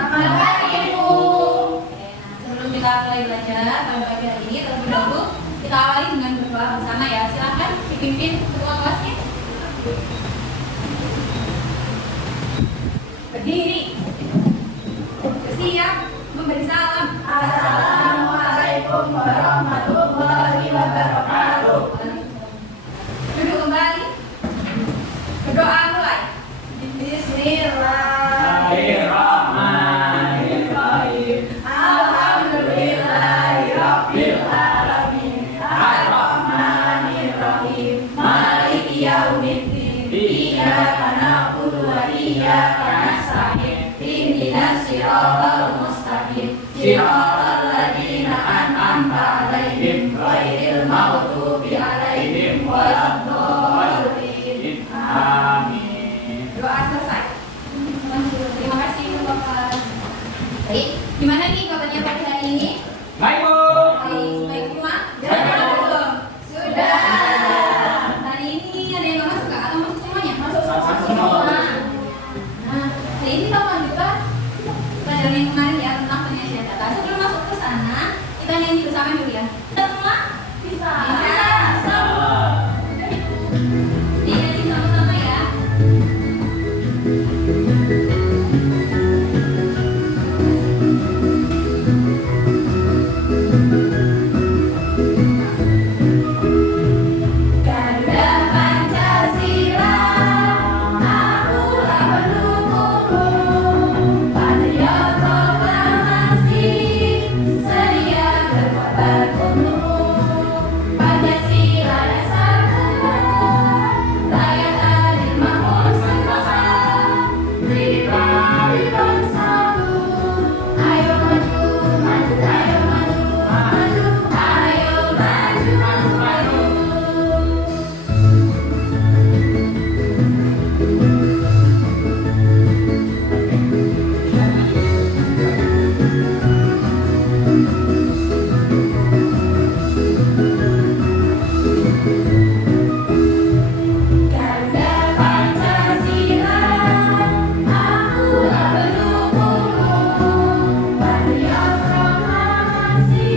Selamat pagi, Ibu. Nah, sebelum kita mulai belajar pada pagi hari ini, terlebih dahulu kita awali dengan berdoa bersama ya. Silakan dipimpin ketua kelasnya. Berdiri. Bersiap memberi salam. Assalamualaikum warahmatullahi wabarakatuh. Duduk kembali. Berdoa mulai. Bismillahirrahmanirrahim. Alhamdulillahirabbil alamin. Arrahmanirrahim. Maliki yaumiddin. Iyyaka na'budu wa iyyaka nasta'in. Ihdinas siratal mustaqim. Siratal ladzina an'amta 'alaihim ghairil maghdubi 'alaihim waladdallin. Amin. Doa selesai. Terima kasih Bapak. Baik, gimana nih kabarnya pagi hari ini? Baik, Bu. Baik semua? Baik, Bu. Belum? Sudah. Hari ini ada yang nggak masuk nggak? Atau masuk semuanya? Masuk Masuk semua. Nah, hari ini kita lanjutkan pelajaran yang kemarin ya tentang penyajian data. Sebelum masuk ke sana, kita nyanyi bersama dulu ya. Kita semua Bisa. bisa. Dinyanyi sama-sama ya. Ganda Pancasila, akulah pendukungmu. Patriot proklamasi, sedia berkorban untukmu. Pancasila dasar negara, rakyat adil makmur sentosa. Berilah bangsaku, ayo maju, maju, ayo maju, maju, ayo maju, maju, maju. Ganda Pancasila, akulah pendukungmu. Patriot proklamasi,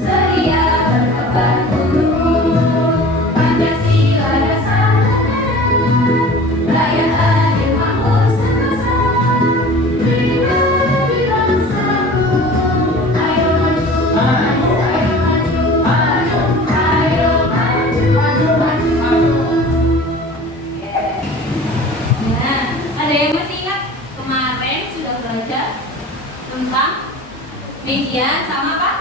sedia berkorban untukmu. Pancasila dasar negara, rakyat adil makmur sentosa. Berilah bangsaku, ayo maju, maju, ayo maju, maju, ayo maju, maju, maju, maju. Nah, ada yang masih ingat kemarin sudah belajar tentang media sama apa?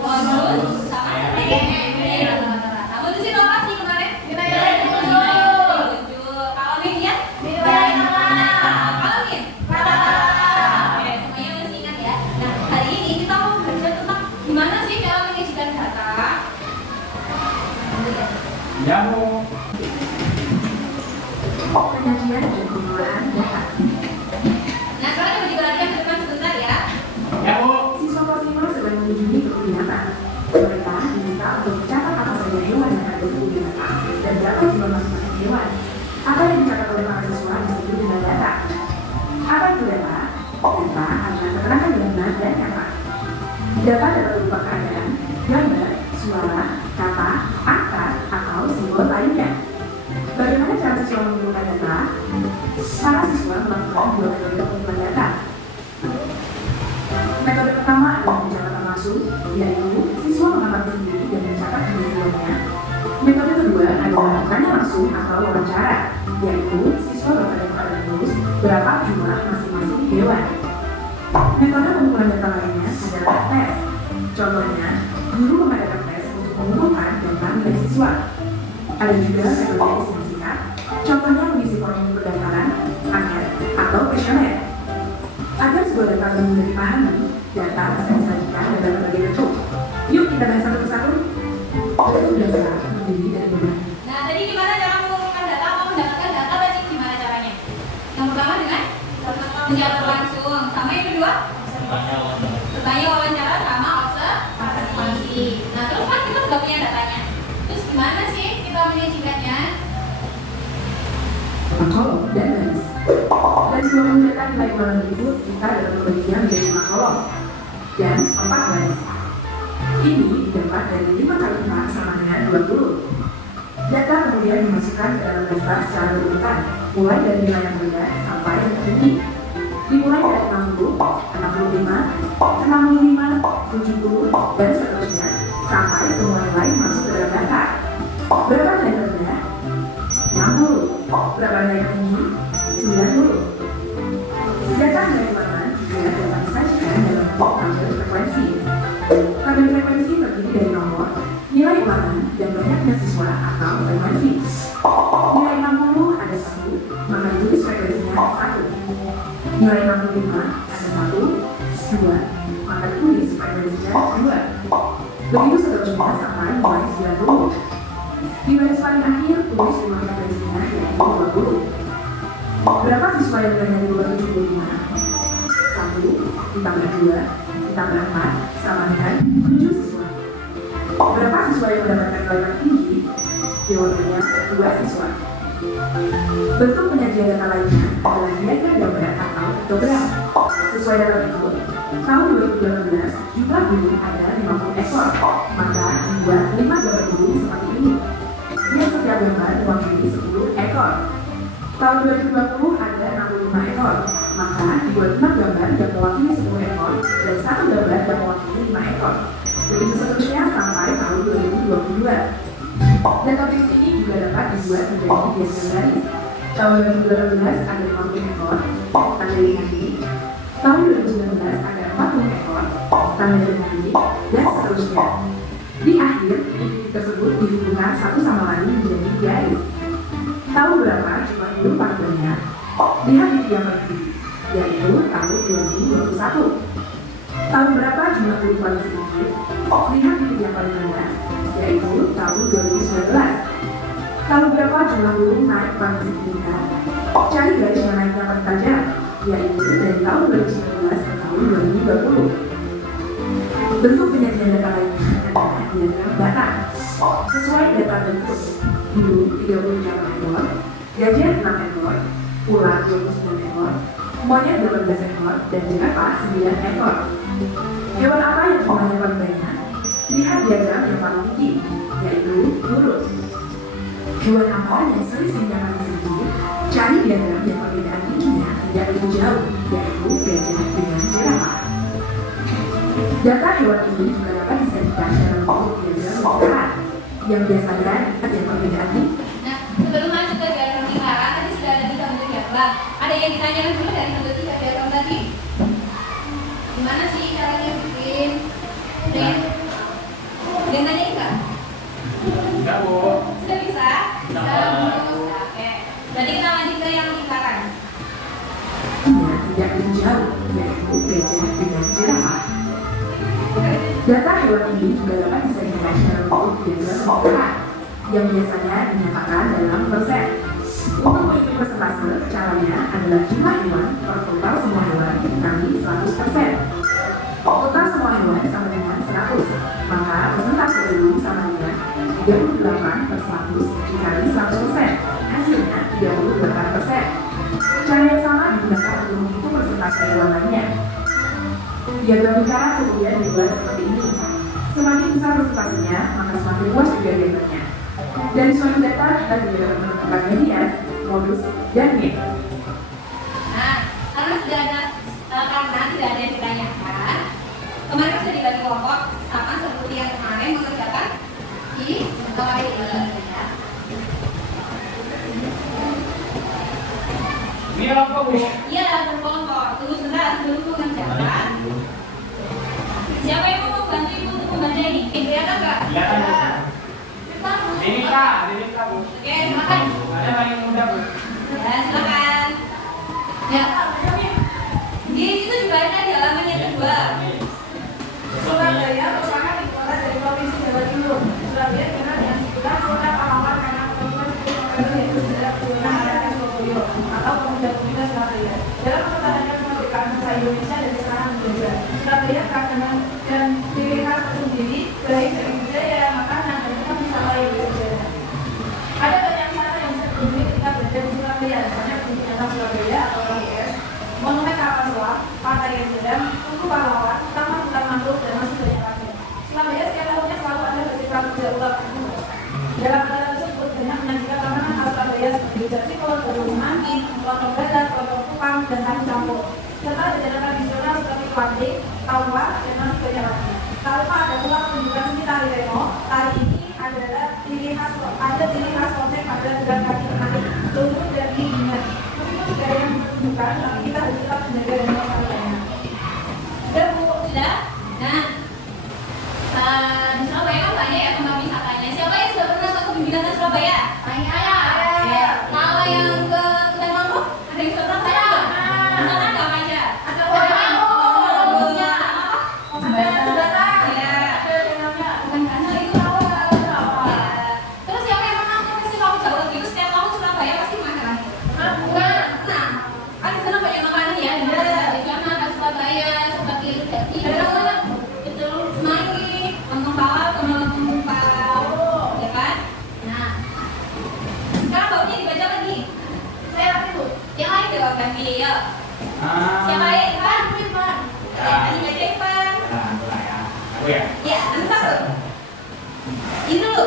Modus sama media. Nah, modus itu apa sih kemarin? Nilai tujuh. Kalau media? Nilai enam. Kalau min? Oke, semuanya masih ingat ya. Nah, hari ini kita mau belajar tentang gimana sih cara menyajikan data. Ya, Bu. Penyajian dan penggunaan data. Nah, sekarang coba diperhatikan ke depan sebentar ya. Ya, Bu. Siswa kelas 5 sedang mengunjungi kebun binatang. Mereka diminta untuk mencatat apa saja hewan yang ada di kebun binatang dan berapa jumlah masing-masing hewan. Apa yang dicatat oleh para siswa disebut dengan data. Apa itu data? Data adalah keterangan yang benar dan nyata. Data dapat berupa keadaan, gambar, suara, kata, angka, atau simbol lainnya. Bagaimana cara siswa mengumpulkan data? Para siswa melakukan dua metode pengumpulan data. Metode pertama adalah pencatatan langsung, yaitu siswa mengamati sendiri dan mencatat peristiwanya. Metode kedua adalah bertanya langsung atau wawancara, yaitu siswa bertanya kepada penulis berapa jumlah masing-masing hewan. Metode pengumpulan data lainnya adalah tes. Contohnya, guru mengadakan tes untuk mengumpulkan data milik siswa. Ada juga metode isi singkat, contohnya mengisi formulir pendaftaran, angket, atau kuesioner. Agar sebuah data lebih mudah dipahami, data bisa disajikan dalam berbagai bentuk. Yuk kita bahas satu persatu. Bentuk data terdiri dari beberapa. Nah, tadi gimana cara mengumpulkan data atau mendapatkan data tadi gimana caranya? Yang pertama dengan mencatat langsung, sama yang kedua bertanya wawancara sama observasi. Nah, terus kan kita sudah punya datanya. Terus gimana sih kita menyajikannya? kolom dan baris. Dari 20 data nilai ulangan berikut kita dapat membaginya menjadi 5 kolom dan 4 baris. Ini didapat dari 5 kali 4 sama dengan 20. Data kemudian dimasukkan ke dalam daftar secara berurutan, mulai dari nilai yang rendah sampai yang tertinggi. Dimulai dari 60, 65, 65, 70, dan seterusnya sampai semua nilai masuk ke dalam daftar. Berapa nilai terendah? 60. Berapa nilai tertinggi? 90. Data nilai ulangan juga dapat disajikan dalam tabel frekuensi. Tabel frekuensi terdiri dari nomor, nilai ulangan, dan banyaknya siswa atau frekuensi. Nilai 60 ada 1, maka ditulis frekuensinya 1. Nilai 65 ada 1, 2, maka ditulis frekuensinya 2. Begitu seterusnya sampai nilai 90. Di baris paling akhir tulis jumlah frekuensinya yaitu 20. Berapa siswa yang berada di bawah 75? 1 ditambah 2 ditambah 4 sama dengan 7 siswa. Berapa siswa yang mendapatkan nilai tertinggi? Jawabannya 2 siswa. Bentuk penyajian data lainnya adalah diagram gambar atau histogram. Sesuai data berikut, tahun 2018 jumlah burung ada 50 ekor, maka dibuat 5 gambar burung seperti ini. Yang setiap gambar mewakili 10 ekor. Tahun 2020 ada 65 ekor, maka dibuat 5 gambar yang mewakili 10 ekor dan 1 gambar yang mewakili 5 ekor. Begitu seterusnya sampai tahun 2022. Data berikut ini juga dapat dibuat menjadi diagram garis. Tahun 2018 ada 50 ekor, tanda dengan titik. Tahun 2019 ada 40 ekor, tanda dengan titik, dan seterusnya. Di akhir, titik tersebut dihubungkan satu sama lain menjadi garis. Tahu berapa jumlah burung paling banyak? Lihat titik yang paling tinggi, yaitu tahun 2021. Tahu berapa jumlah burung paling sedikit? Lihat titik yang paling rendah, yaitu tahun 2019. Tahu berapa jumlah burung naik paling signifikan? Cari garis yang naiknya paling tajam, yaitu dari tahun 2019 ke tahun 2020. Bentuk penyajian data lainnya adalah diagram data. Sesuai data bentuk, burung 38 ekor, gajah 6 ekor, ular 29 ekor, monyet 18 ekor, dan jerapah 9 ekor. Hewan apa yang jumlahnya paling banyak? Lihat diagram yang paling tinggi, yaitu burung. Hewan apa yang selisihnya paling sedikit? Cari diagram yang perbedaan tingginya tidak begitu jauh, yaitu gajah dengan jerapah. Data hewan ini juga dapat disajikan dalam bentuk diagram lingkaran yang biasanya ada yang perbedaan tinggi. Nah, sebelum masuk ke diagram lingkaran, tadi sudah ada 3 bentuk diagram. Ada yang ditanyakan dulu dari bentuk 3 diagram tadi? Gimana sih caranya bikin? Dan nanyain nggak? Enggak, Bu. Sudah bisa? Bisa. Oke. Jadi kita lanjut ke yang lingkaran. Tidak begitu jauh, yaitu gajah dengan jerapah. Data hewan ini juga dapat disajikan dalam bentuk diagram lingkaran yang biasanya dinyatakan dalam persen. Untuk menghitung persentase, caranya adalah jumlah hewan per total semua hewan dikali 100%. Total semua hewan sama dengan 100, maka persentase itu sama dengan 38/100 dikali 100%. Hasilnya 38%. Cara yang sama digunakan untuk menghitung persentase hewan lainnya. Diagram lingkaran kemudian dibuat seperti ini. Semakin besar persentasenya, maka semakin luas juga diagramnya. Dari suatu data kita juga dapat menentukan median, modus, dan mean. Nah, karena sudah ada karena tidak ada yang ditanyakan, kemarin sudah dibagi kelompok sama seperti yang kemarin mengerjakan di kelompok ini. Ini apa, Bu? Iya, dalam kelompok. Tunggu sebentar sebelum mengerjakan. Siapa yang mau bantu ibu untuk membaca ini? Kelihatan nggak? Kelihatan, Bu. Ini Kak, Bu. Oke, silakan. Ada paling muda, Bu. Ya, silakan. Ya. Di situ juga ada di halaman yang kedua. Surabaya merupakan ibu kota dari Provinsi Jawa Timur. Surabaya dikenal dengan sebutan kota pahlawan karena pembangunan sepuluh November yaitu sejarah kemenangan Raden Surabaya atau pemuda-pemuda Surabaya. Dalam mempertahankan kemerdekaan bangsa Indonesia dari serangan belanda, Surabaya keragaman dan ciri khas tersendiri baik dari budaya, makanan, dan tempat wisata yang bersejarah. Ada banyak cara yang bisa ditemui ketika berada di Surabaya, misalnya kunjungan Surabaya atau LGS, Panding, Tawar, dan masih banyak lagi. Tak lupa ada pula penunjukan seni tari remo. Tari ini adalah ciri khas konsep pada gerak kaki menarik, lurus dan tinggi. Meskipun tidak ada yang menunjukkan, tapi kita harus tetap menjaga dan melestarikannya. Sudah Bu? Sudah? Nah, di Surabaya kan banyak ya tempat wisatanya. Siapa yang sudah pernah ke kebun binatang Surabaya? Saya. Ya. Kalau yang ke Hutan Mangrove, ada yang sudah pernah? Saya. Di sana ada apa aja? Ada Ada Terus siapa yang pernah ke festival Jawa gitu? Setiap tahun Surabaya pasti makan. Nah, kan di sana banyak makanan ya. Di sana ada Surabaya, seperti itu semanggi, lontong bawal, lontong bungkau, ya kan? Nah, sekarang baunya dibaca lagi. Saya lagi Bu. Yang lain juga ganti ya. Siapa ya? Ivan? Tadi baca Ivan. Aku ya. Ya, nomor 1. Ini dulu.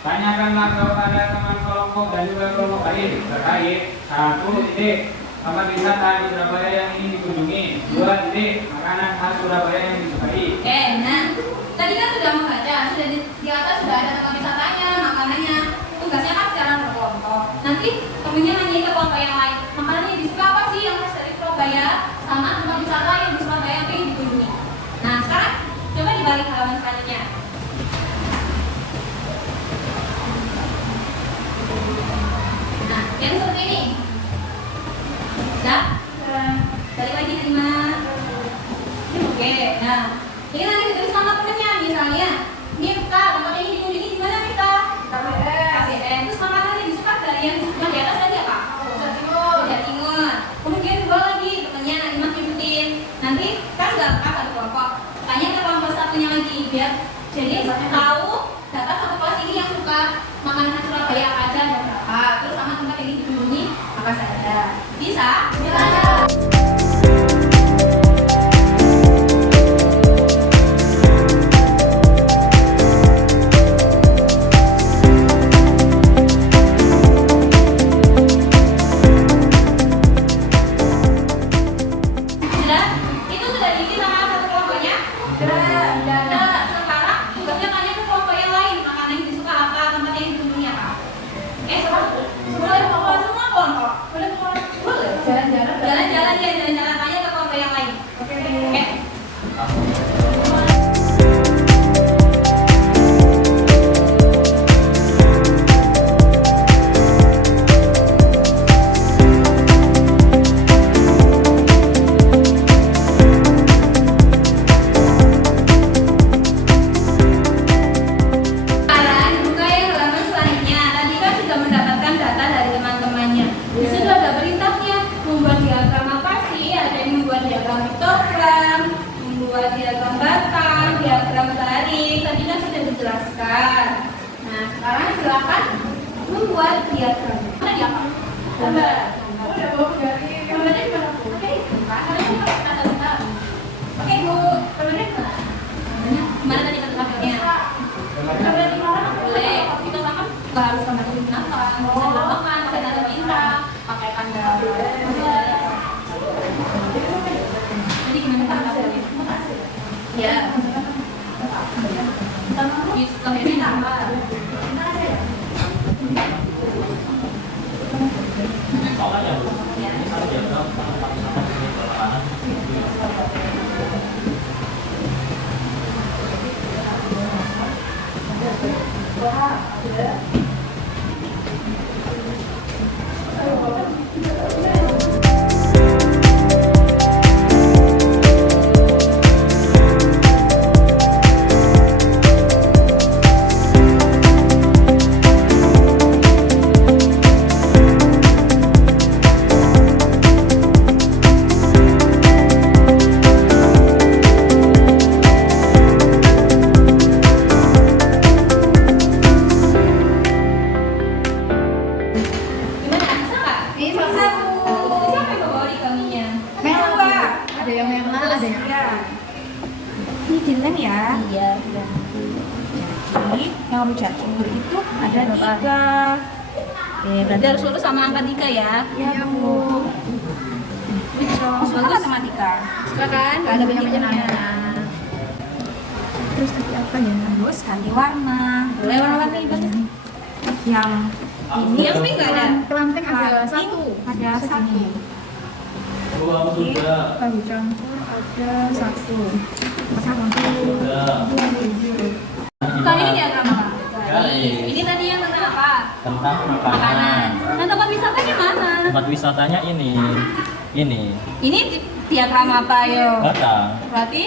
Tanyakanlah kepada teman kelompok dan juga kelompok lain terkait 1 titik tempat wisata di Surabaya yang ingin dikunjungi. 2 titik makanan khas Surabaya yang disukai. Oke, nah tadi kan sudah membaca, sudah di atas sudah ada tempat wisatanya, makanannya. Tugasnya kan secara berkelompok. Nanti temennya nanya ke kelompok yang lain, makanan yang disuka apa sih yang khas dari Surabaya sama tempat wisata yang di Surabaya yang ingin dikunjungi. Nah sekarang coba dibalik halaman selanjutnya. Nah, yang seperti ini. Sudah? Balik lagi dari mana? Oke, nah ini nanti ditulis nama temennya, misalnya Miftah, tempat ini dikunjungi di mana Miftah? KBN. Terus makanan yang disuka dari yang disebutkan di atas tadi apa? Rujak Timur. Kemudian 2 lagi temennya Imas nyebutin. Nanti kan sudah lengkap satu kelompok. Tanya ke kelompok satunya lagi biar jadi tahu data satu kelas ini yang suka makanan khas Surabaya apa aja dan berapa. Terus sama tempat yang dikunjungi apa saja. Bisa? Bisa. Yang rujak cingur itu ada 3. Oke, berarti harus lurus sama angka 3 ya? Iya Bu. Lurus sama 3. Suka kan? Gak ada banyak-banyaknya. Terus tadi apa ya? Terus ganti warna. Boleh warna-warni bagus. Yang Ini yang pink nggak ada. kelanteng ada Pink satu. Ada satu. Ini baju campur ada satu. Kalau ini diagram apa? Ini tadi yang tentang apa? Tentang Makanan. makanan. Nah, tempat wisatanya mana? Tempat wisatanya ini. Ini diagram apa yo? Batang. Berarti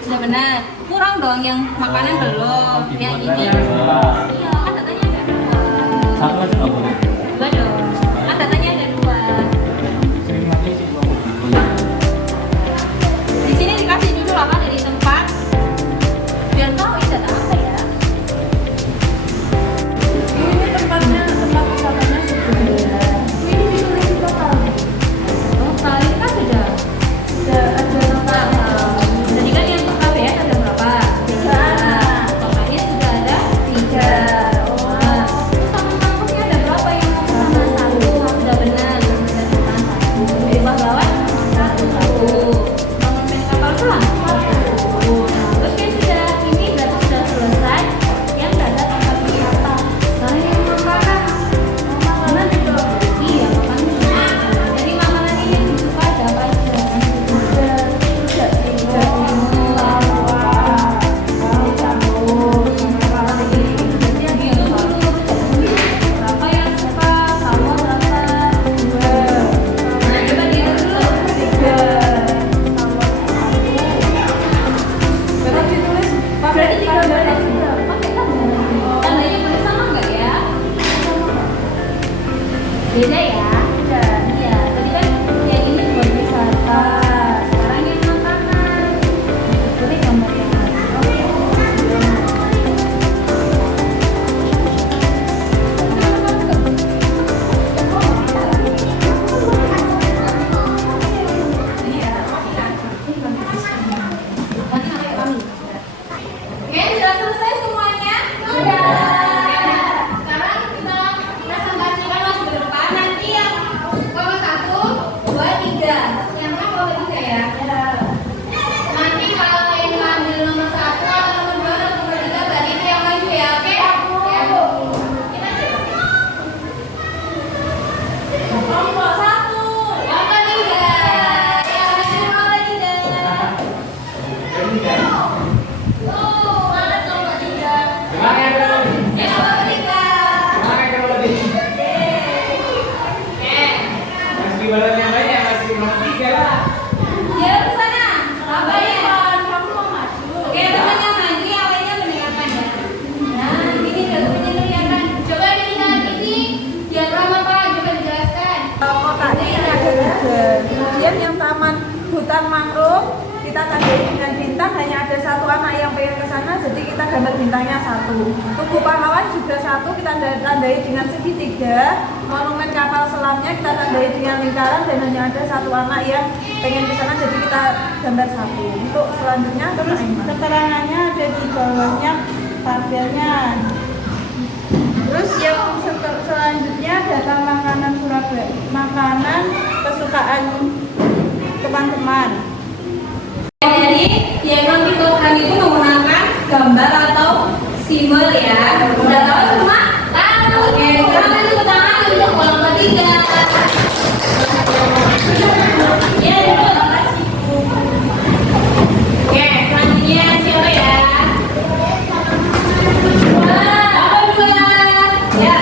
sudah benar. Kurang dong yang makanan belum. Yang ini. Iya, kan datanya ada dua. Satu aja nggak boleh. Dua dong. Kan datanya ada dua. Di sini dikasih dulu apa dari tempat. Biar tahu ini data apa ya. Ini tempatnya, tempat wisatanya sudah. Ini ditulis di total. Total ini kan sudah Ada total. Jadi kan yang KBS ada berapa? 3. Totalnya sudah ada 3. Nah, terus sama kampusnya ada berapa yang mau sama? 1. Sudah benar, sudah sama 1. Di bawah 1. Monumen kapal selam 1. Nah, terus kan sudah ini berarti sudah selesai. Yang nggak ada tempat wisata. Nah, yang makanan. Makanan itu. Iya, makanan. Jadi makanan ini yang disuka ada apa aja? Beda ya? Iya. Tadi kan yang ini buat wisata. Sekarang yang makanan. Ini gambar yang Oke, sudah selesai semuanya? Sudah. Sekarang kita presentasikan lagi ke depan. Nanti yang kelompok 1, 2, 3. Yang mana kelompok 3 ya? Nanti kalau yang ngambil nomor 1 atau nomor 2 atau nomor 3 berarti itu yang maju ya, oke? Ya. Kita coba. Kelompok 1, kelompok 3. Ya, kelompok 3. Oh, mana kelompok 3? Semangat ya, Bro. Ya, kelompok 3. Semangat ya, Bro. Mas di badan yang lain ya, masih nomor 3 lah. Dia ke sana. Apa ya? Kamu mau maju. Oke, temannya maju, yang lainnya mendengarkan ya. Nah, ini dokumennya kelihatan. Coba dilihat ini diagram apa? Coba dijelaskan. Kotaknya ini ada 3. Kemudian yang taman hutan mangrove kita tandai dengan bintang, hanya ada satu anak yang pengen ke sana, jadi kita gambar bintangnya 1. Tugu pahlawan juga 1, kita tandai dengan segitiga. Monumen kapal selamnya kita tandai dengan lingkaran dan hanya ada satu anak yang pengen ke sana, jadi kita gambar 1. Untuk selanjutnya terus keterangannya ada di bawahnya tabelnya. Terus yang selanjutnya data makanan Surabaya, makanan kesukaan teman-teman. Jadi diagram piktogram itu menggunakan gambar atau simbol ya. Udah tahu semua? Tahu. Oke, sekarang nanti kita tangan untuk kelompok 3. Ya, dulu. Oke, selanjutnya siapa ya? Nomor 2. Ya.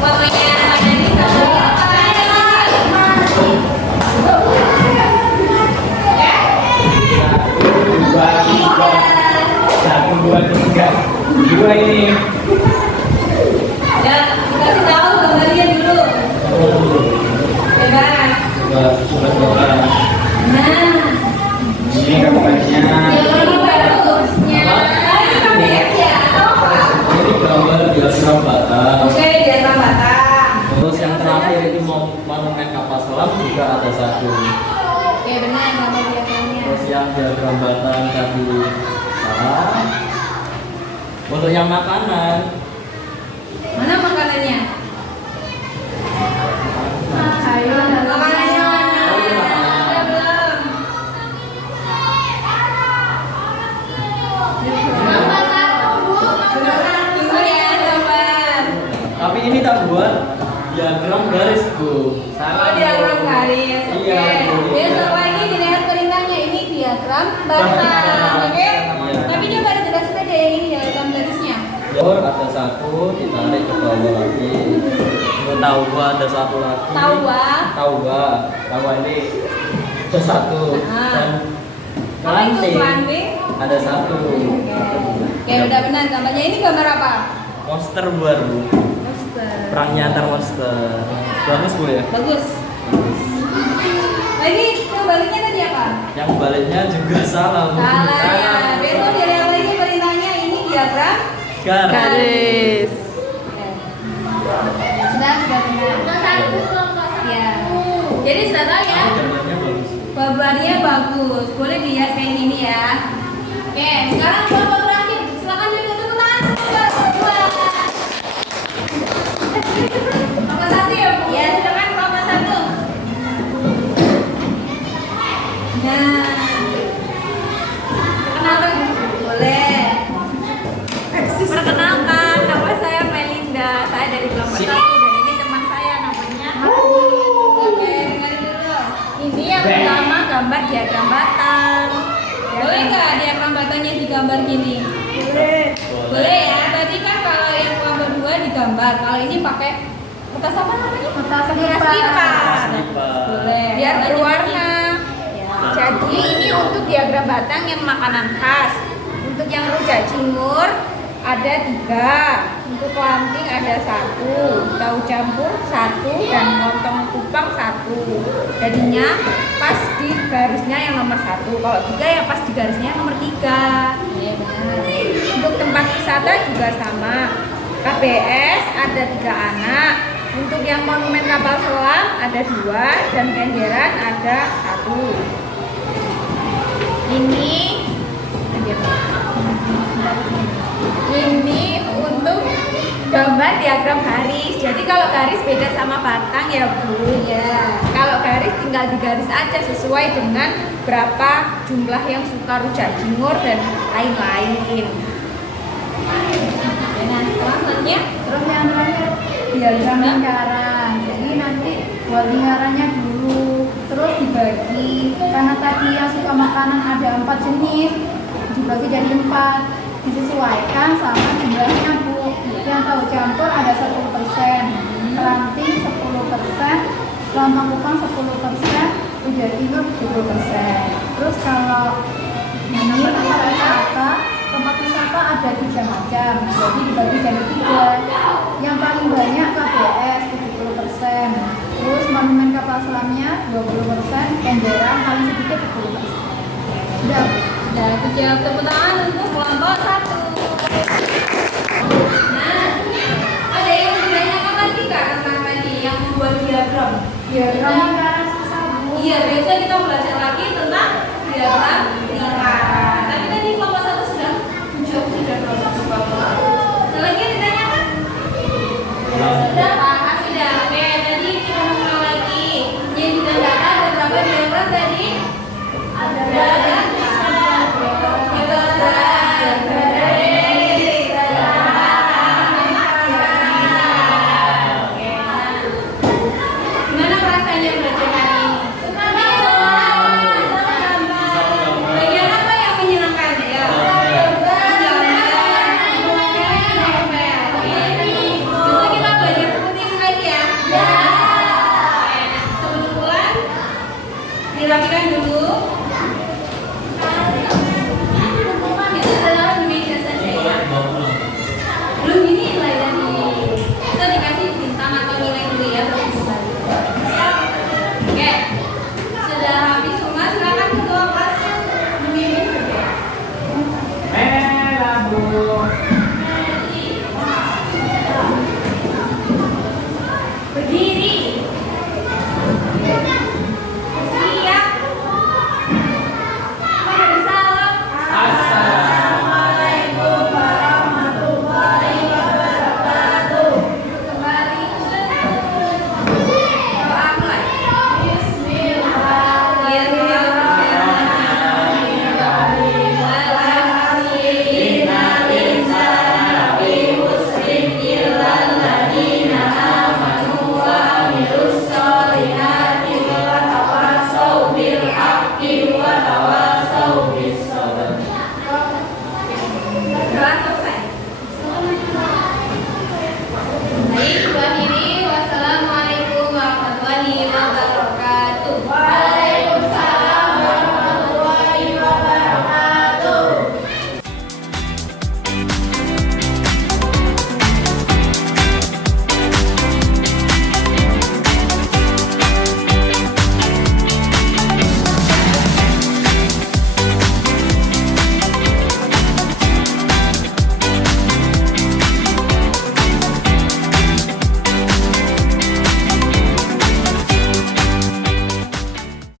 Pokoknya ada di sana. Satu, dua, tiga. Dua ini. Ya, kasih tahu gambarnya dulu. Bebas. Nah, Ini gambarnya. yang bagusnya. Ini KBS ya? Ini gambar diagram batang. Oke, diagram batang. Terus yang terakhir itu monumen kapal selam juga ada 1. Oke, benar gambar diagramnya. Terus yang diagram batang tadi salah. Untuk yang makanan, Mana makanannya? Ayo, makanannya mana? Ada belum? buat diagram garis, Bu. Oh, diagram garis. Oke. Iya, Bu. Besok lagi dilihat perintahnya ini diagram batang. Oke. Iya. Tapi coba dijelasin aja yang ini diagram garisnya. Jor ada satu, ditarik ke bawah lagi. Tahu ada satu lagi. Tahu ini ada satu. Dan Kalau itu kelanting ada satu. Oke, udah benar gambarnya. Ini gambar apa? Monster baru. Monster. Perangnya antar monster. Bagus, Bu ya? Bagus. Lagi kebaliknya tadi apa? Yang baliknya juga salah, Bu. Salah ya. Besok dilihat lagi perintahnya ini diagram Garis. Sudah benar. Ya. Jadi sudah tahu ya. Gambarnya bagus. Gambarnya bagus. Boleh dihias kayak gini ya. Oke, sekarang kelompok terakhir. Silakan beri tepuk tangan. Kelompok satu ya, Bu? Ya, silakan kelompok satu. Nah, kenalkan boleh. Perkenalkan, nama saya Melinda. Saya dari kelompok 1 dan ini teman saya namanya. Oke, dengerin dulu. Ini yang pertama gambar diagram batang. Boleh nggak diagram batangnya digambar gini? Boleh ya. Tadi kan kalau yang kelompok 2 digambar, kalau ini pakai kertas apa namanya? Kertas lipas. Lipas. Boleh. Biar Lanjut berwarna. Ya. Jadi ini untuk diagram batang yang makanan khas. Untuk yang rujak cingur ada 3. Untuk kelanting ada 1. Tahu campur 1 dan lontong kupang 1. Jadinya pas di garisnya yang nomor 1. Kalau 3 ya pas di garisnya yang nomor 3. Iya benar. Untuk tempat wisata juga sama. KBS ada 3 anak. Untuk yang monumen kapal selam ada 2 dan kenjeran ada 1. Ini untuk gambar diagram garis. Jadi kalau garis beda sama batang ya, Bu. Ya. Kalau garis tinggal digaris aja sesuai dengan berapa jumlah yang suka rujak cingur dan lain-lain. Nah, selanjutnya Terus yang terakhir diagram lingkaran. Jadi nanti buat lingkarannya dulu, terus dibagi. Karena tadi yang suka makanan ada 4 jenis, dibagi jadi 4. Disesuaikan sama jumlahnya, Bu. Yang tahu campur ada 10%, kelanting 10%, lontong kupang 10%, rujak cingur 70%. Terus kalau ini tempat wisata ada 3 macam, jadi dibagi jadi 3. Yang paling banyak KBS 70%, terus monumen kapal selamnya 20%, kenjeran paling sedikit 10%. Udah. Nah, kejawab tepuk tangan untuk kelompok 1. Nah, ada yang ditanyakan lagi Kak tentang tadi yang membuat diagram? Diagram lingkaran susah, Bu. Iya, biasa kita belajar